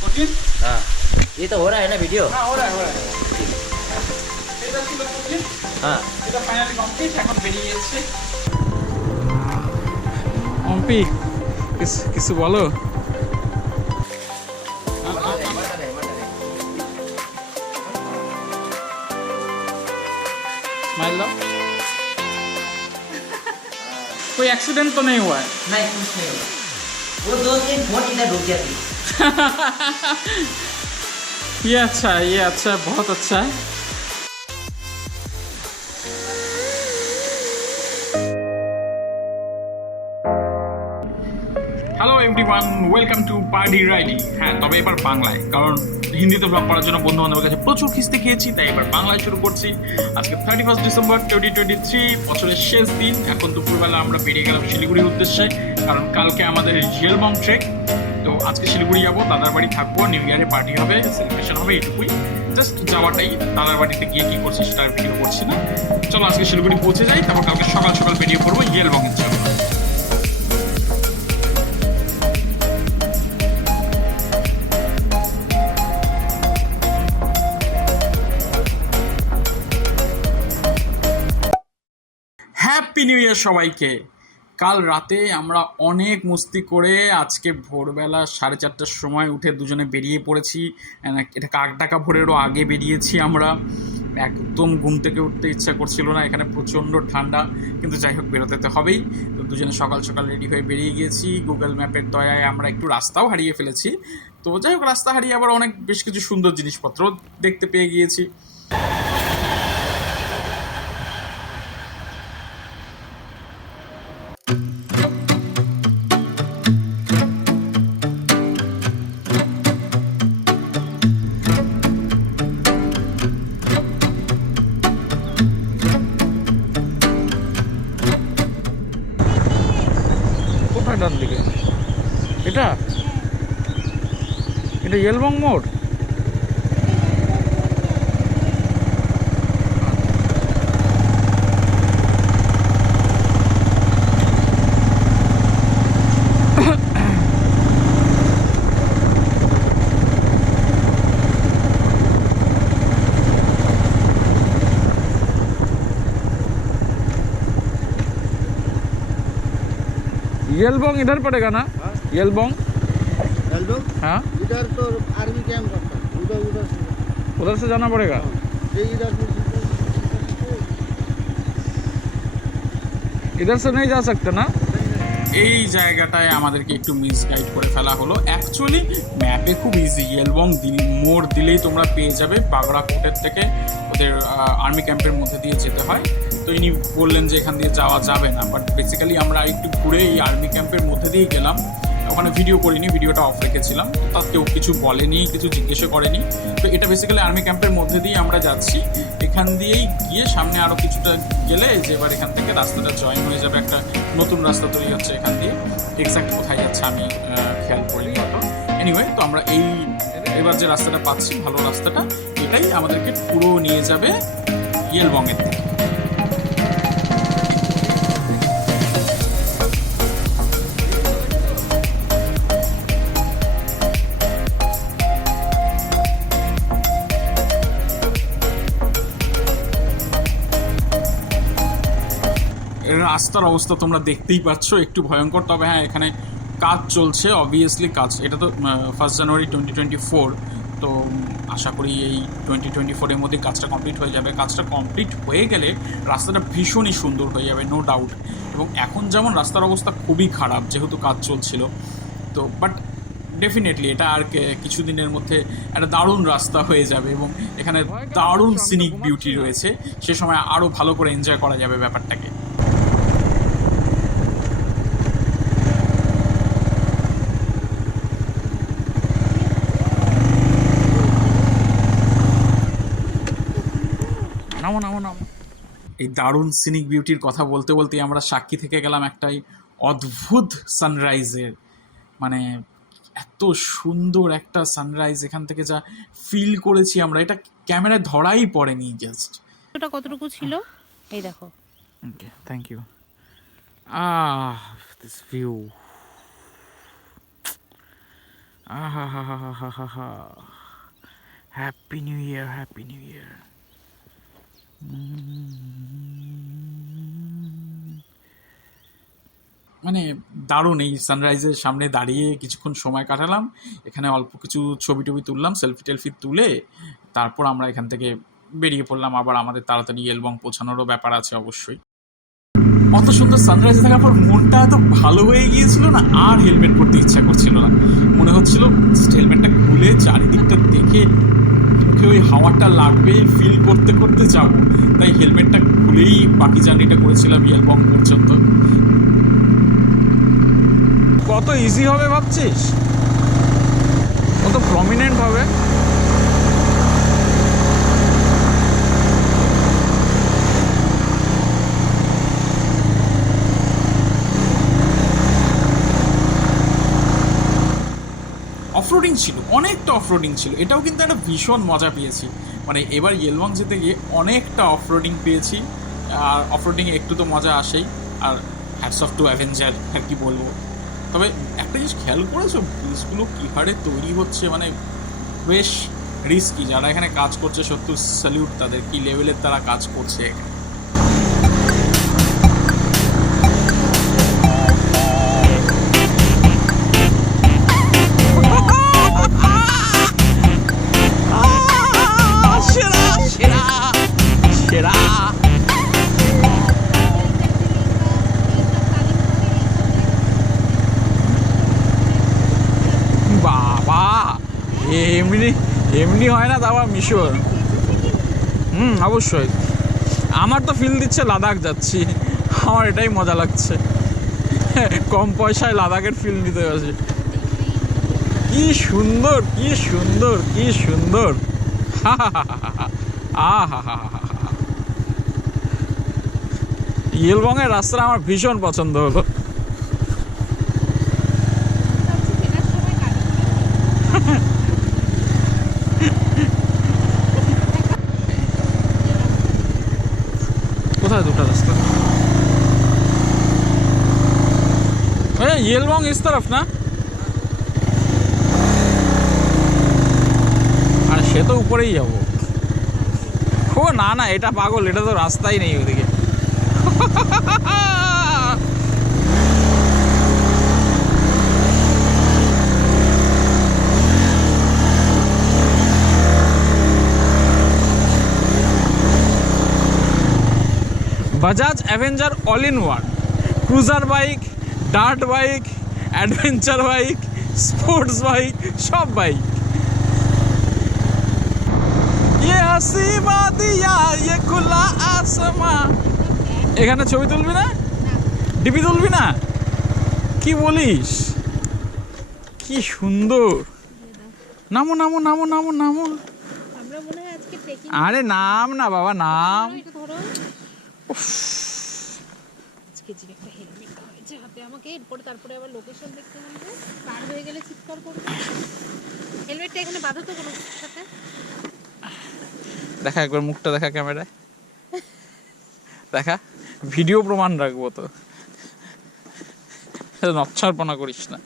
कोचिन हाँ ये तो हो रहा है ना वीडियो। हाँ हो रहा है এটা ছিল কোচিন हाँ এটা ফাইনালি কমপ্লিট এখন বেরিয়ে যাচ্ছে অম্পি কিছু বলো स्माइल दो कोई एक्सीडेंट तो नहीं हुआ है नहीं कुछ नहीं हुआ। वो 2 दिन फोन इधर रुक गया थी। ये अच्छा है बहुत अच्छा है hello everyone welcome to party riding. হ্যাঁ তবে এবার বাংলায়, কারণ হিন্দিতে ব্লগ করার জন্য বন্ধু বান্ধবের কাছে প্রচুর খিস্তি খেয়েছি, তাই এবার বাংলায় শুরু করছি। আজকে 31 ডিসেম্বর 2023, বছরের শেষ দিন। এখন দুপুরবেলা আমরা বেরিয়ে গেলাম শিলিগুড়ির উদ্দেশ্যে, কারণ কালকে আমাদের জিয়েলবং ট্রেক। তো আজকে শিলিগুড়ি যাবো, দাদার বাড়ি থাকবো, নিউ ইয়ারে পার্টি হবে, সেলিব্রেশন হবে, এটুকুই। জাস্ট যাওয়াটাই, দাদার বাড়িতে গিয়ে কি করছি সেটা ভিডিও করছি না। চলো আজকে শিলিগুড়ি পৌঁছে যাই, তারপর কালকে সকাল সকাল বেরিয়ে পড়বো জিয়েলবংয়ের জন্য। হ্যাপি নিউ ইয়ার সবাইকে। কাল রাতে আমরা অনেক মস্তি করে আজকে ভোরবেলা 4:30টার সময় উঠে দুজনে বেরিয়ে পড়েছি। এটা কাকডাকা ভোরেরও আগে বেরিয়েছি আমরা। একদম ঘুম থেকে উঠতে ইচ্ছা করছিল না, এখানে প্রচণ্ড ঠান্ডা, কিন্তু যাই হোক বেরোতে তো হবেই। তো দুজনে সকাল সকাল রেডি হয়ে বেরিয়ে গিয়েছি। গুগল ম্যাপের দয়ায় আমরা একটু রাস্তাও হারিয়ে ফেলেছি, তো যাই হোক রাস্তা হারিয়ে আবার অনেক বেশ কিছু সুন্দর জিনিসপত্র দেখতে পেয়ে গিয়েছি। কোথায় ডান দিকে? এটা ইয়েলবং মোড়। येलबोंग इधर पड़ेगा ना? येलबोंग हेल्डोंग हाँ इधर तो आर्मी कैंप रहता है, उधर से जाना पड़ेगा। ये इधर से नहीं जा सकते ना? এই জায়গাটায় আমাদেরকে একটু মিসগাইড করে ফেলা হলো। অ্যাকচুয়ালি ম্যাপে খুব ইজি, ইয়েলবং মোড় দিলেই তোমরা পেয়ে যাবে। বাগড়াকোটের থেকে ওদের আর্মি ক্যাম্পের মধ্যে দিয়ে যেতে হয়। তো ইনি বললেন যে এখান দিয়ে যাওয়া যাবে না, বাট বেসিক্যালি আমরা একটু ঘুরে এই আর্মি ক্যাম্পের মধ্যে দিয়ে গেলাম। ওখানে ভিডিও করিনি, ভিডিওটা অফ রেখেছিলাম, তার কেউ কিছু বলেনি, কিছু জিজ্ঞেসও করেনি। তো এটা বেসিক্যালি আর্মি ক্যাম্পের মধ্যে দিয়ে আমরা যাচ্ছি। এখান দিয়েই গিয়ে সামনে আরও কিছুটা গেলে যে এবার এখান থেকে রাস্তাটা জয়েন হয়ে যাবে, একটা নতুন রাস্তা তৈরি হচ্ছে এখান দিয়ে। এক্স্যাক্ট কোথায় যাচ্ছে আমি খেয়াল করিনি হয়তো। এনিওয়ে, তো আমরা এবার যে রাস্তাটা পাচ্ছি, ভালো রাস্তাটা, এটাই আমাদেরকে পুরো নিয়ে যাবে ইয়েলবংয়ের দিকে। রাস্তার অবস্থা তোমরা দেখতেই পাচ্ছ, একটু ভয়ঙ্কর। তবে হ্যাঁ, এখানে কাজ চলছে, অবভিয়াসলি কাজ। এটা তো 1 জানুয়ারি 2024, তো আশা করি এই 2024-এর মধ্যে কাজটা কমপ্লিট হয়ে যাবে। কাজটা কমপ্লিট হয়ে গেলে রাস্তাটা ভীষণই সুন্দর হয়ে যাবে, নো ডাউট। এবং এখন যেমন রাস্তার অবস্থা খুবই খারাপ, যেহেতু কাজ চলছিল, তো বাট ডেফিনেটলি এটা আর কিছুদিনের মধ্যে একটা দারুণ রাস্তা হয়ে যাবে এবং এখানে দারুণ সিনিক বিউটি রয়েছে। সে সময় আরও ভালো করে এনজয় করা যাবে ব্যাপারটাকে। নামো নামো নামো। এই দারুণ সিনিক বিউটির কথা বলতে বলতেই আমরা সাক্ষী থেকে গেলাম একটাই অদ্ভুত সানরাইজের। মানে এত সুন্দর একটা সানরাইজ এখান থেকে যা ফিল করেছি আমরা, এটা ক্যামেরায় ধরাই পড়েনি। জাস্ট ওটা কতটুকু ছিল এই দেখো। Okay, thank you. This view, happy new year, happy new year. মানে দারুণ, এই সানরাইজের সামনে দাঁড়িয়ে কিছুক্ষণ সময় কাটালাম, এখানে অল্প কিছু ছবি টবি তুললাম, সেলফি টেলফি তুলে তারপর আমরা এখান থেকে বেরিয়ে পড়লাম। আবার আমাদের তাড়াতাড়ি ইয়েলবং পৌঁছানোরও ব্যাপার আছে অবশ্যই। অত সুন্দর সানরাইজ দেখার পর মনটা এত ভালো হয়ে গিয়েছিল না, আর হেলমেট পরতে ইচ্ছা করছিল না। মনে হচ্ছিল হেলমেটটা খুলে চারিদিকটা দেখে মুখে ওই হাওয়াটা লাগবে ফিল করতে করতে যাব। তাই হেলমেটটা খুলেই বাকি জার্নিটা করেছিলাম ইয়েলবং পর্যন্ত। কত ইজি হবে ভাবছিস, কত প্রমিনেন্ট হবে। অফরোডিং ছিল, অনেকটা অফরোডিং ছিল, এটাও কিন্তু একটা ভীষণ মজা পেয়েছি। মানে এবার ইয়েলবং যেতে গিয়ে অনেকটা অফরোডিং পেয়েছি, আর অফরোডিংয়ে একটু তো মজা আসেই। আর হ্যাটস অফ টু অ্যাভেঞ্জার, আর কি বলবো। তবে একটা জিনিস খেয়াল করেছো, ব্রিজগুলো কী হারে তৈরি হচ্ছে, মানে বেশ রিস্কি। যারা এখানে কাজ করছে সত্যি স্যালিউট তাদের, কি লেভেলের তারা কাজ করছে। বাবা এমনি এমনি হয় না, তাও মিশর। অবশ্যই আমার তো ফিল দিচ্ছে লাদাখ যাচ্ছি, আমার এটাই মজা লাগছে, কম পয়সায় লাদাখের ফিল দিতে পারছি। কি সুন্দর, কি সুন্দর, কি সুন্দর। ইয়েলবংয়ের রাস্তাটা আমার ভীষণ পছন্দ হলো। কোথায় দুটো রাস্তা? ইয়েলবং ইস তরফ না, আর সে তো উপরেই যাবো। ও না না, এটা পাগল, এটা তো রাস্তাই নেই ওদিকে। Bajaj Avenger all in one, cruiser bike, dirt bike, adventure bike, sports bike, সব বাইক। ইয়ে হাসিবা দিয়া ইয়ে খোলা আসমা। এখানে ছবি তুলবি না, ডিপি তুলবি না, কি বলিস? কি সুন্দর। নামো নামো নামো নামো নামো। আরে নাম না বাবা, নাম। আজকে যে একটা হেলমেট হয়েছে হাতে আমাকে, এরপরে তারপরে আবার লোকেশন দেখতে বলবে, পার হয়ে গেলে চিৎকার করবে। হেলমেটটা এখানে বাঁধো তো কোনো সাথে। দেখা একবার মুখটা দেখা ক্যামেরায়, দেখা, ভিডিও প্রমাণ রাখবো তো, নচ্ছারপনা করিস না।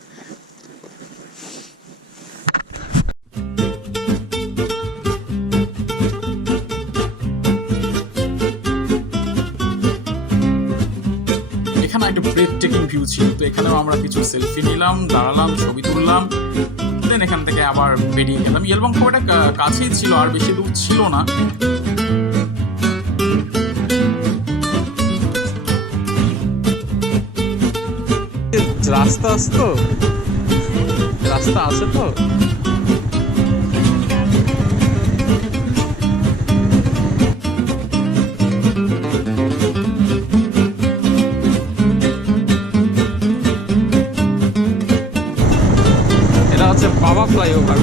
এখানে একটা ব্রেথ টেকিং ভিউ ছিল, তো এখানেও আমরা কিছু সেলফি নিলাম, দাঁড়ালাম, ছবি তুললাম, দেন এখান থেকে আবার বেরিয়ে গেলাম। ইয়েলবং খুব একটা কাছেই ছিল, আর বেশি দূর ছিল না। রাস্তা আসতো, রাস্তা আছে তো। এটা হচ্ছে বাবা ফ্লাইওভার।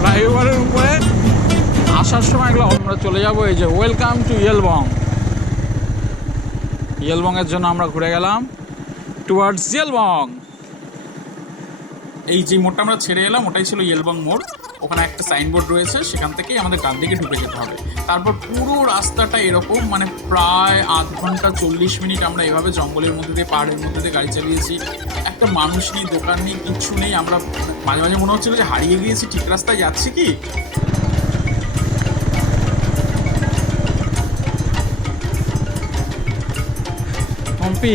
ফ্লাইওভারের উপরে আসার সময় এগুলো আমরা চলে যাবো, এই যে ওয়েলকাম টু ইয়েলবং। ইয়েলবং এর জন্য আমরা ঘুরে গেলাম টুয়ার্ডস ইয়েলবং। এই যে মোড়টা আমরা ছেড়ে এলাম ওটাই ছিল ইয়েলবং মোড়। ওখানে একটা সাইনবোর্ড রয়েছে, সেখান থেকেই আমাদের ডান দিকে ঢুকে যেতে হবে। তারপর পুরো রাস্তাটা এরকম, মানে প্রায় 8 ঘন্টা 40 মিনিট আমরা এভাবে জঙ্গলের মধ্যে দিয়ে, পাহাড়ের মধ্যে দিয়ে গাড়ি চালিয়েছি। একটা মানুষ নেই, দোকান নেই, কিচ্ছু নেই। আমরা মাঝে মাঝে মনে হচ্ছিল যে হারিয়ে গিয়েছি, ঠিক রাস্তায় যাচ্ছি কি। পম্পি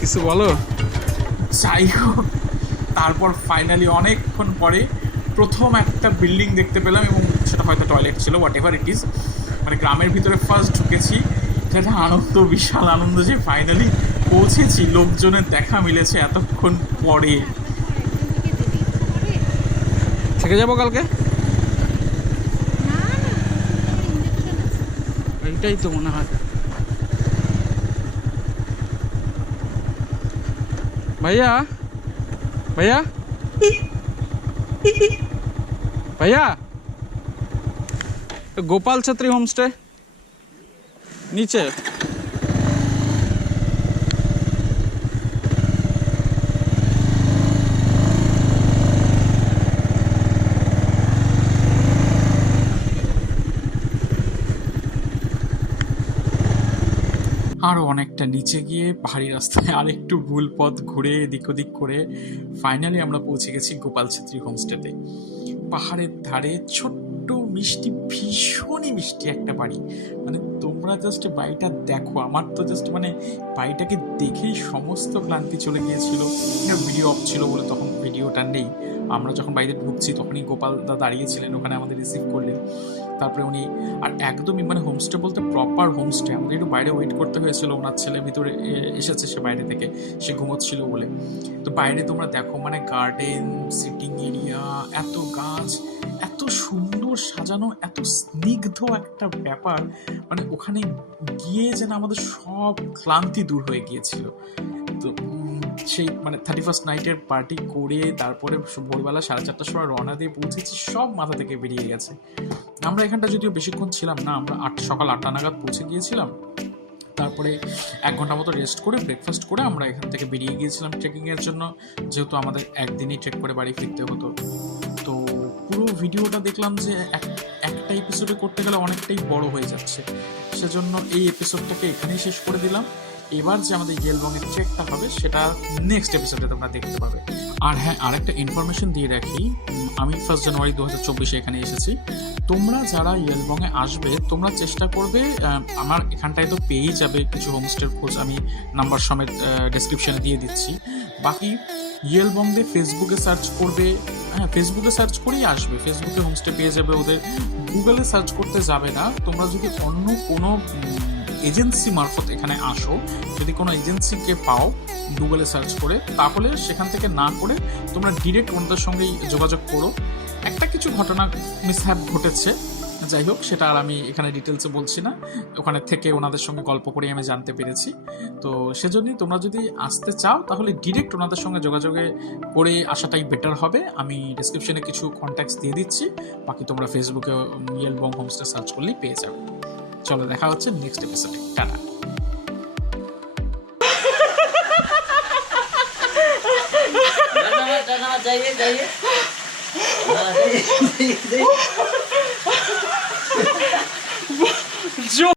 কিছু বলো। যাই হোক, তারপর ফাইনালি অনেকক্ষণ পরে প্রথম একটা বিল্ডিং দেখতে পেলাম, এবং সেটা হয়তো টয়লেট ছিল, হোয়াট এভার ইট ইজ। মানে গ্রামের ভিতরে ফার্স্ট ঢুকেছি, সেটা আনন্দ, বিশাল আনন্দ যে ফাইনালি পৌঁছেছি, লোকজনের দেখা মিলেছে এতক্ষণ পরে। থেকে যাবো কালকে, এইটাই তো মনে হয়। भैया भैया भैया, गोपाल छत्री होम स्टे नीचे। আরও অনেকটা নিচে গিয়ে পাহাড়ি রাস্তায় আরেকটু ভুল পথ ঘুরে এদিক ওদিক করে ফাইনালি আমরা পৌঁছে গেছি গোপাল ছেত্রী হোমস্টেতে। পাহাড়ের ধারে ছোট্ট মিষ্টি, ভীষণই মিষ্টি একটা বাড়ি। মানে তোমরা জাস্ট বাড়িটা দেখো, আমার তো জাস্ট মানে বাড়িটাকে দেখেই সমস্ত ক্লান্তি চলে গিয়েছিল। ভিডিও অফ ছিল বলে তখন ভিডিওটা নেই। আমরা যখন বাড়িতে ঢুকছি তখনই গোপাল দা দাঁড়িয়েছিলেন ওখানে, আমাদের রিসিভ করলেন। তারপরে উনি, আর একদমই মানে হোমস্টে বলতে প্রপার হোমস্টে, আমাদের একটু বাইরে ওয়েট করতে হয়েছিল, ওনার ছেলে ভিতরে এসেছে, সে বাইরে থেকে, সে ঘুমোচ্ছিল বলে। তো বাইরে তোমরা দেখো মানে গার্ডেন, সিটিং এরিয়া, এত গাছ, এত সুন্দর সাজানো, এত স্নিগ্ধ একটা ব্যাপার। মানে ওখানে গিয়ে যেন আমাদের সব ক্লান্তি দূর হয়ে গিয়েছিল। তো সেই মানে 31st নাইটের পার্টি করে তারপরে ভোরবেলা 4:30টার সময় রওনা দিয়ে পৌঁছেছি, সব মাথা থেকে বেরিয়ে গেছে। আমরা এখানটা যদিও বেশিক্ষণ ছিলাম না, আমরা সকাল 8টা নাগাদ পৌঁছে গিয়েছিলাম। তারপরে 1 ঘন্টা মতো রেস্ট করে ব্রেকফাস্ট করে আমরা এখান থেকে বেরিয়ে গিয়েছিলাম ট্রেকিংয়ের জন্য, যেহেতু আমাদের একদিনই ট্রেক করে বাড়ি ফিরতে হতো। তো পুরো ভিডিওটা দেখলাম যে একটা এপিসোডে করতে গেলে অনেকটাই বড় হয়ে যাচ্ছে, সেজন্য এই এপিসোডটাকে এখানেই শেষ করে দিলাম। এবার যে আমাদের ইয়েলবংয়ের ট্রেকটা হবে সেটা নেক্সট এপিসোডে তোমরা দেখতে পাবে। আর হ্যাঁ, আরেকটা ইনফরমেশন দিয়ে রাখি, আমি 1 জানুয়ারি 2024 এখানে এসেছি। তোমরা যারা ইয়েলবংয়ে আসবে তোমরা চেষ্টা করবে, আমার এখানটায় তো পেয়েই যাবে কিছু হোমস্টের খোঁজ, আমি নাম্বার সমেত ডেসক্রিপশানে দিয়ে দিচ্ছি। বাকি ইয়েলবং দিয়ে ফেসবুকে সার্চ করবে, হ্যাঁ ফেসবুকে সার্চ করেই আসবে, ফেসবুকে হোমস্টে পেয়ে যাবে ওদের, গুগলে সার্চ করতে যাবে না। তোমরা যদি অন্য কোনো এজেন্সি মারফত এখানে আসো, যদি কোনো এজেন্সিকে পাও গুগলে সার্চ করে, তাহলে সেখান থেকে না করে তোমরা ডিরেক্ট ওনাদের সঙ্গেই যোগাযোগ করো। একটা কিছু ঘটনা মিসহ্যাপ ঘটেছে, যাই হোক সেটা আর আমি এখানে ডিটেলসে বলছি না, ওখানে থেকে ওনাদের সঙ্গে গল্প করে আমি জানতে পেরেছি। তো সেজন্যই তোমরা যদি আসতে চাও তাহলে ডিরেক্ট ওনাদের সঙ্গে যোগাযোগে করে আসাটাই বেটার হবে। আমি ডেসক্রিপশনে কিছু কন্ট্যাক্টস দিয়ে দিচ্ছি, বাকি তোমরা ফেসবুকে ইয়েলবং হোমস্টে সার্চ করলেই পেয়ে যাবে। চলো দেখা হচ্ছে নেক্সট এপিসোডে, টাটা। जाइए जाइए, हाँ, जाइए जाइए जाइए।